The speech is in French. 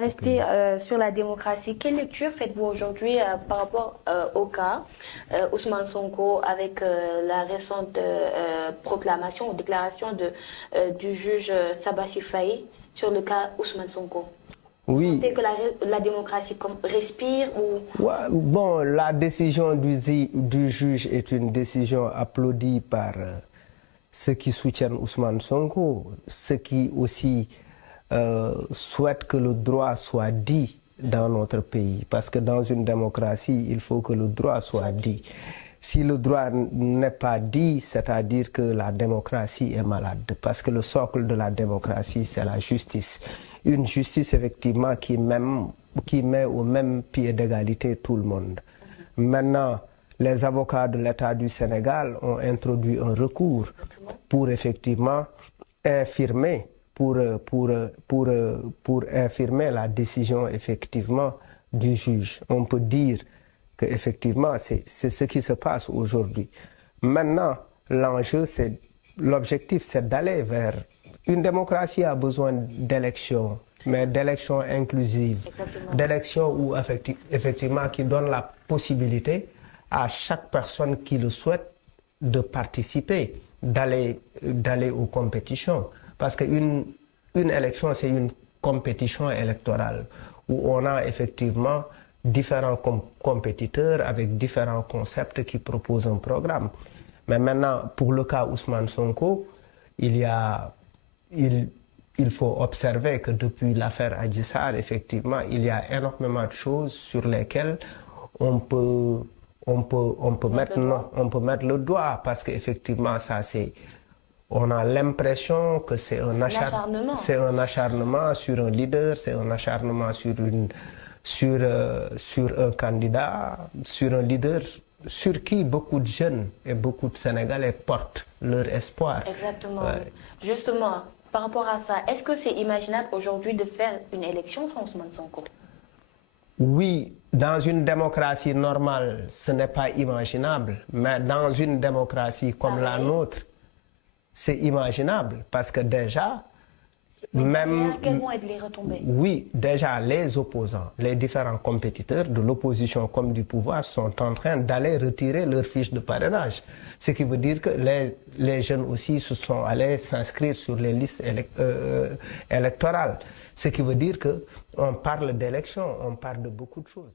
rester sur la démocratie. Quelle lecture faites-vous aujourd'hui par rapport au cas Ousmane Sonko avec la récente proclamation ou déclaration du juge Sabassi Faye sur le cas Ousmane Sonko? Vous sentez que la démocratie respire ou... Ouais, bon, la décision du juge est une décision applaudie par ceux qui soutiennent Ousmane Sonko, ceux qui aussi souhaitent que le droit soit dit dans notre pays. Parce que dans une démocratie, il faut que le droit soit dit. Si le droit n'est pas dit, c'est-à-dire que la démocratie est malade. Parce que le socle de la démocratie, c'est la justice. Une justice, effectivement, qui met au même pied d'égalité tout le monde. Maintenant, les avocats de l'État du Sénégal ont introduit un recours pour effectivement infirmer, pour infirmer la décision effectivement du juge. On peut dire qu'effectivement, c'est ce qui se passe aujourd'hui. Maintenant, l'objectif, c'est d'aller vers... Une démocratie a besoin d'élections, mais d'élections inclusives, d'élections où effectivement qui donnent la possibilité à chaque personne qui le souhaite de participer, d'aller aux compétitions. Parce qu'une élection, c'est une compétition électorale où on a effectivement différents compétiteurs avec différents concepts qui proposent un programme. Mais maintenant, pour le cas Ousmane Sonko, il faut observer que depuis l'affaire Adji Sarr, effectivement, il y a énormément de choses sur lesquelles on peut mettre le doigt, parce qu'effectivement, on a l'impression que c'est un acharnement sur un leader, c'est un acharnement sur un candidat, sur un leader sur qui beaucoup de jeunes et beaucoup de Sénégalais portent leur espoir. Exactement. Ouais. Justement, par rapport à ça, est-ce que c'est imaginable aujourd'hui de faire une élection sans Ousmane Sonko? Oui, dans une démocratie normale, ce n'est pas imaginable. Mais dans une démocratie comme la nôtre, c'est imaginable. Parce que déjà... quelles vont être les retombées? Oui, déjà les opposants, les différents compétiteurs de l'opposition comme du pouvoir sont en train d'aller retirer leur fiche de parrainage. Ce qui veut dire que les jeunes aussi se sont allés s'inscrire sur les listes électorales. Ce qui veut dire qu'on parle d'élections, on parle de beaucoup de choses.